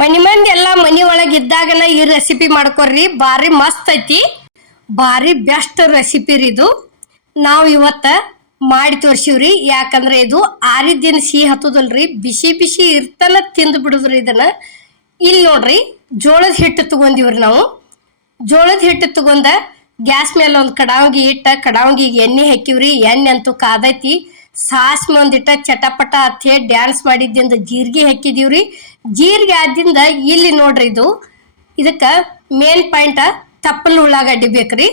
ಮನಿ ಮಂದಿ ಎಲ್ಲ ಮನಿ ಒಳಗೆ ಇದ್ದಾಗನ ಈ ರೆಸಿಪಿ ಮಾಡ್ಕೊರ್ರಿ. ಭಾರಿ ಮಸ್ತ್ ಐತಿ, ಭಾರಿ ಬೆಸ್ಟ್ ರೆಸಿಪಿ ರೀ ಇದು. ನಾವು ಇವತ್ತ ಮಾಡಿ ತೋರ್ಸಿವ್ರಿ. ಯಾಕಂದ್ರೆ ಇದು ಆರಿದ್ದಿನ ಸಿಹಿ ಹತ್ತದಲ್ರಿ, ಬಿಸಿ ಬಿಸಿ ಇರ್ತನ ತಿಂದು ಬಿಡುದ್ರಿ ಇದನ್ನ. ಇಲ್ಲಿ ನೋಡ್ರಿ, ಜೋಳದ ಹಿಟ್ಟು ತಗೊಂಡಿವ್ರಿ ನಾವು. ಜೋಳದ ಹಿಟ್ಟು ತಗೊಂಡ ಗ್ಯಾಸ್ ಮೇಲೆ ಒಂದು ಕಡಾವಂಗಿ ಇಟ್ಟ ಕಡಾವಂಗಿಗೆ ಎಣ್ಣೆ ಹಾಕಿವ್ರಿ. ಎಣ್ಣೆ ಅಂತೂ ಕಾದೈತಿ. ಸಾಸ್ಮೆ ಒಂದಿಟ್ಟ ಚಟಪಟ ಅಂತ ಡ್ಯಾನ್ಸ್ ಮಾಡಿದ್ದಿಂದ ಜೀರಿಗೆ ಹಾಕಿದೀವ್ರಿ. ಜೀರಿಗೆ ಆದಿಂದ ಇಲ್ಲಿ ನೋಡ್ರಿ, ಇದಕ್ಕೆ ಮೇನ್ ಪಾಯಿಂಟ್ ತಪ್ಪಲ್ ಉಳ್ಳಾಗಡ್ಡಿ ಬೇಕ್ರಿ.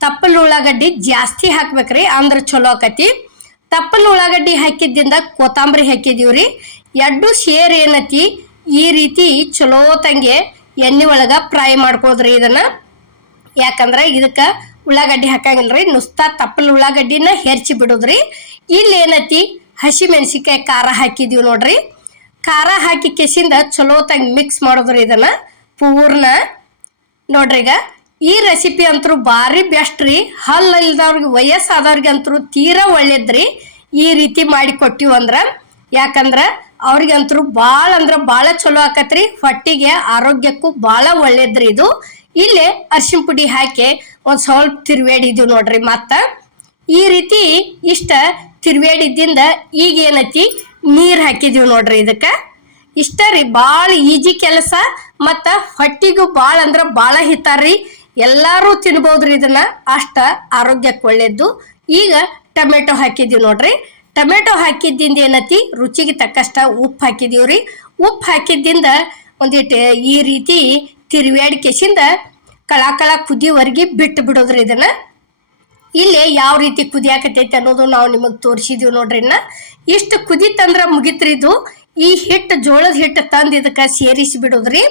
ತಪ್ಪಲ್ ಉಳ್ಳಾಗಡ್ಡಿ ಜಾಸ್ತಿ ಹಾಕ್ಬೇಕ್ರಿ, ಅಂದ್ರೆ ಚಲೋ ಆಕತಿ. ತಪ್ಪಲ್ ಉಳ್ಳಾಗಡ್ಡಿ ಹಾಕಿದ್ದಿಂದ ಕೊತ್ತಂಬರಿ ಹಾಕಿದೀವ್ರಿ. ಎರಡು ಸೇರ್ ಏನತಿ ಈ ರೀತಿ ಚಲೋ ತಂಗೆ ಎಣ್ಣೆ ಒಳಗ ಫ್ರೈ ಮಾಡ್ಕೋದ್ರಿ ಇದನ್ನ. ಯಾಕಂದ್ರೆ ಇದಕ್ಕೆ ಉಳ್ಳಾಗಡ್ಡಿ ಹಾಕಂಗಿಲ್ರಿ, ನುಸ್ತಾ ತಪ್ಪಲ್ ಉಳ್ಳಾಗಡ್ಡಿನ ಹೆರ್ಚಿ ಬಿಡುದ್ರಿ. ಇಲ್ಲಿ ಏನತಿ ಹಸಿ ಮೆಣಸಿಕಾಯಿ ಖಾರ ಹಾಕಿದೀವಿ ನೋಡ್ರಿ. ಖಾರ ಹಾಕಿ ಕೆಸಿಂದ ಚಲೋ ತಂಗ್ ಮಿಕ್ಸ್ ಮಾಡೋದ್ರಿ ಇದನ್ನ ಪೂರ್ಣ. ನೋಡ್ರಿ, ಈಗ ಈ ರೆಸಿಪಿ ಅಂತೂ ಭಾರಿ ಬೆಸ್ಟ್ ರೀ. ಹಲ್ಲ ಇಲ್ದವ್ರಿಗೆ, ವಯಸ್ಸಾದವ್ರಿಗೆ ಅಂತೂ ತೀರಾ ಒಳ್ಳೇದ್ರಿ ಈ ರೀತಿ ಮಾಡಿ ಕೊಟ್ಟಿವಂದ್ರ. ಯಾಕಂದ್ರ ಅವ್ರಿಗಂತೂ ಭಾಳ ಅಂದ್ರೆ ಭಾಳ ಚಲೋ ಆಕತ್ರಿ. ಹೊಟ್ಟಿಗೆ ಆರೋಗ್ಯಕ್ಕೂ ಭಾಳ ಒಳ್ಳೇದ್ರಿ ಇದು. ಇಲ್ಲೇ ಅರ್ಶಿನ ಪುಡಿ ಹಾಕಿ ಒಂದ್ ಸ್ವಲ್ಪ ತಿರ್ವೇಡಿದೀವಿ ನೋಡ್ರಿ. ಮತ್ತ ಈ ರೀತಿ ಇಷ್ಟ ತಿರ್ವೇಡಿದ್ದಿಂದ ಈಗ ಏನೈತಿ ನೀರ್ ಹಾಕಿದೀವಿ ನೋಡ್ರಿ. ಇದಕ್ಕ ಇಷ್ಟ ರೀ, ಭಾಳ ಈಜಿ ಕೆಲಸ. ಮತ್ತ ಹೊಟ್ಟಿಗೂ ಭಾಳ ಅಂದ್ರ ಭಾಳ ಹಿತಾರಿ. ಎಲ್ಲಾರು ತಿನ್ಬೋದ್ರಿ ಇದನ್ನ, ಅಷ್ಟ ಆರೋಗ್ಯಕ್ಕೆ ಒಳ್ಳೇದ್ದು. ಈಗ ಟೊಮೆಟೊ ಹಾಕಿದೀವಿ ನೋಡ್ರಿ. ಟೊಮೆಟೊ ಹಾಕಿದ್ದಿಂದ ಏನತಿ ರುಚಿಗೆ ತಕ್ಕಷ್ಟ ಉಪ್ಪು ಹಾಕಿದೀವ್ರಿ. ಉಪ್ಪು ಹಾಕಿದ್ದಿಂದ ಒಂದಿಟ್ಟು ಈ ರೀತಿ ತಿರ್ವ್ಯಾಡಿ ಕೆಸಿಂದ ಕಳ ಕುದಿವರೆಗೆ ಬಿಟ್ಟು ಬಿಡೋದ್ರಿ ಇದನ್ನ. ಇಲ್ಲಿ ಯಾವ ರೀತಿ ಕುದಿಯಾಕತೈತಿ ಅನ್ನೋದು ನಾವು ನಿಮಗೆ ತೋರಿಸಿದೀವಿ ನೋಡ್ರಿ. ಇಷ್ಟು ಕುದಿತಂದ್ರ ಮುಗಿತ್ರಿ ಇದು. ಈ ಹಿಟ್ಟು ಜೋಳದ ಹಿಟ್ಟು ತಂದು ಇದಕ್ಕೆ ಸೇರಿಸಿ ಬಿಡೋದ್ರಿ.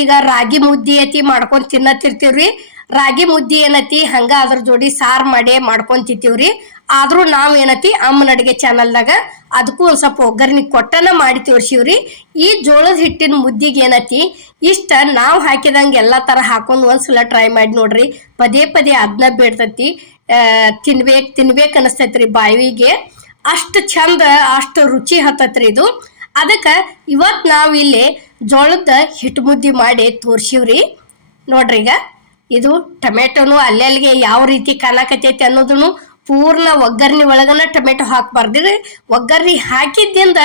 ಈಗ ರಾಗಿ ಮುದ್ದಿ ಐತಿ ಮಾಡ್ಕೊಂಡ್ ತಿನ್ನತಿರ್ತೀವ್ರಿ. ರಾಗಿ ಮುದ್ದಿ ಏನತಿ ಹಂಗ ಅದ್ರ ಜೋಡಿ ಸಾರು ಮಾಡಿ ಮಾಡ್ಕೊಂಡ್ ತಿಂತೀವ್ರಿ. ಆದ್ರೂ ನಾವ್ ಏನತಿ ಅಮ್ಮನ ಅಡಿಗೆ ಚಾನಲ್ದಾಗ ಅದಕ್ಕೂ ಒಂದ್ ಸ್ವಲ್ಪ ಒಗ್ಗರಣೆ ಕೊಟ್ಟನ ಮಾಡಿ ತೋರ್ಸಿವ್ರಿ. ಈ ಜೋಳದ ಹಿಟ್ಟಿನ ಮುದ್ದಿಗೆ ಏನತಿ ಇಷ್ಟ ನಾವು ಹಾಕಿದಂಗೆ ಎಲ್ಲಾ ತರ ಹಾಕೊಂಡ್ ಒಂದ್ಸಲ ಟ್ರೈ ಮಾಡಿ ನೋಡ್ರಿ. ಪದೇ ಪದೇ ಅದನ್ನ ಬೇಡ್ತತಿ, ತಿನ್ಬೇಕ್ ಅನಸ್ತೈತ್ರಿ ಬಾಯಿಗೆ. ಅಷ್ಟು ಚಂದ, ಅಷ್ಟು ರುಚಿ ಹತ್ತತ್ರಿ ಇದು. ಅದಕ್ಕೆ ಇವತ್ತು ನಾವು ಇಲ್ಲಿ ಜೋಳದ ಹಿಟ್ಟು ಮುದ್ದಿ ಮಾಡಿ ತೋರ್ಸಿವ್ರಿ. ನೋಡ್ರಿ, ಈಗ ಇದು ಟೊಮೆಟೊನು ಅಲ್ಲಿಗೆ ಯಾವ ರೀತಿ ಕಾಣಕತೈತಿ ಅನ್ನೋದನ್ನು ಪೂರ್ಣ ಒಗ್ಗರಣೆ ಒಳಗನ ಟೊಮೆಟೊ ಹಾಕ್ಬಾರ್ದ್ರಿ. ಒಗ್ಗರಣೆ ಹಾಕಿದ್ದಿಂದ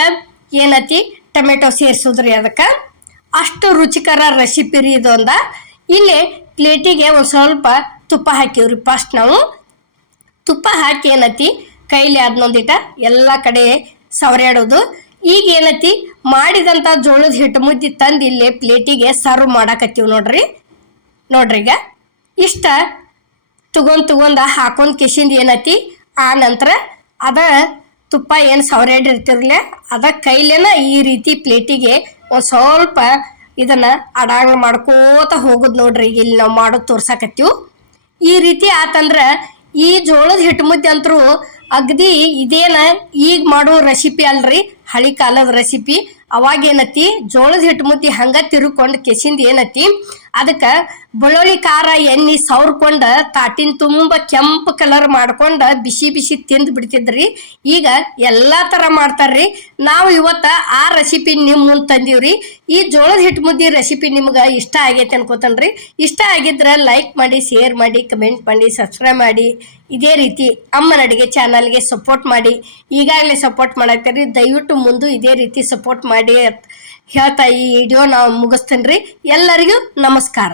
ಏನತಿ ಟೊಮೆಟೊ ಸೇರ್ಸುದ್ರಿ. ಅದಕ್ಕೆ ಅಷ್ಟು ರುಚಿಕರ ರೆಸಿಪಿ ರೀ ಇದೊಂದ. ಇಲ್ಲಿ ಪ್ಲೇಟಿಗೆ ಒಂದು ಸ್ವಲ್ಪ ತುಪ್ಪ ಹಾಕಿವ್ರಿ. ಫಸ್ಟ್ ನಾವು ತುಪ್ಪ ಹಾಕಿ ಏನತಿ ಕೈಲಿ ಅದನ್ನೊಂದಿಟ ಎಲ್ಲ ಕಡೆ ಸವರ್ಯಾಡೋದು. ಈಗ ಏನತಿ ಮಾಡಿದಂಥ ಜೋಳದ ಹಿಟ್ಟು ಮುದ್ದಿ ತಂದು ಇಲ್ಲಿ ಪ್ಲೇಟಿಗೆ ಸರ್ವ್ ಮಾಡಾಕತ್ತೀವಿ ನೋಡ್ರಿ. ಈಗ ಇಷ್ಟ ತಗೊಂಡ ಹಾಕೊಂಡ್ ಕೆಸಿಂದ ಏನತಿ ಆ ನಂತರ ಅದ ತುಪ್ಪ ಏನು ಸವರ್ಯಾಡಿರ್ತಿರ್ಲೆ ಅದ ಕೈಲೇನ ಈ ರೀತಿ ಪ್ಲೇಟಿಗೆ ಒಂದು ಸ್ವಲ್ಪ ಇದನ್ನ ಅಡಾಂಗ ಮಾಡ್ಕೋತ ಹೋಗುದು ನೋಡ್ರಿ. ಇಲ್ಲಿ ನಾವು ಮಾಡೋದು ತೋರ್ಸಾಕತ್ತೀವಿ. ಈ ರೀತಿ ಆತಂದ್ರ ಈ ಜೋಳದ ಹಿಟ್ಟು ಮುದ್ದೆ ಅಂತರೂ ಅಗದಿ ಇದೇನ ಈಗ ಮಾಡೋ ರೆಸಿಪಿ ಅಲ್ರಿ, ಹಳಿ ಕಾಲದ ರೆಸಿಪಿ. ಅವಾಗೇನತಿ ಜೋಳದ ಹಿಟ್ಟು ಮುದ್ದಿ ಹಂಗ ತಿರುಕೊಂಡು ಕೆಸಿಂದ ಏನತಿ ಅದಕ್ಕೆ ಬೆಳ್ಳುಳ್ಳಿ ಖಾರ ಎಣ್ಣೆ ಸವರ್ಕೊಂಡ ತಾಟಿನ ತುಂಬ ಕೆಂಪು ಕಲರ್ ಮಾಡ್ಕೊಂಡ ಬಿಸಿ ಬಿಸಿ ತಿಂದು ಬಿಡ್ತಿದ್ರಿ. ಈಗ ಎಲ್ಲಾ ತರ ಮಾಡ್ತಾರ್ರಿ. ನಾವು ಇವತ್ತ ಆ ರೆಸಿಪಿ ನಿಮ್ ಮುಂದೆ ತಂದೀವ್ರಿ. ಈ ಜೋಳದ ಹಿಟ್ಟು ಮುದ್ದಿ ರೆಸಿಪಿ ನಿಮ್ಗೆ ಇಷ್ಟ ಆಗೈತೆ ಅನ್ಕೋತನ್ರಿ. ಇಷ್ಟ ಆಗಿದ್ರೆ ಲೈಕ್ ಮಾಡಿ, ಶೇರ್ ಮಾಡಿ, ಕಮೆಂಟ್ ಮಾಡಿ, ಸಬ್ಸ್ಕ್ರೈಬ್ ಮಾಡಿ. ಇದೇ ರೀತಿ ಅಮ್ಮನ ಅಡಿಗೆ ಚಾನಲ್ಗೆ ಸಪೋರ್ಟ್ ಮಾಡಿ. ಈಗಾಗಲೇ ಸಪೋರ್ಟ್ ಮಾಡತ್ತೀರಿ, ದಯವಿಟ್ಟು ಮುಂದೆ ಇದೇ ರೀತಿ ಸಪೋರ್ಟ್ ಮಾಡಿ ಹೇಳ್ತಾ ಈ ವಿಡಿಯೋ ನಾವು ಮುಗಿಸ್ತೇನ್ರಿ. ಎಲ್ಲರಿಗೂ ನಮಸ್ಕಾರ.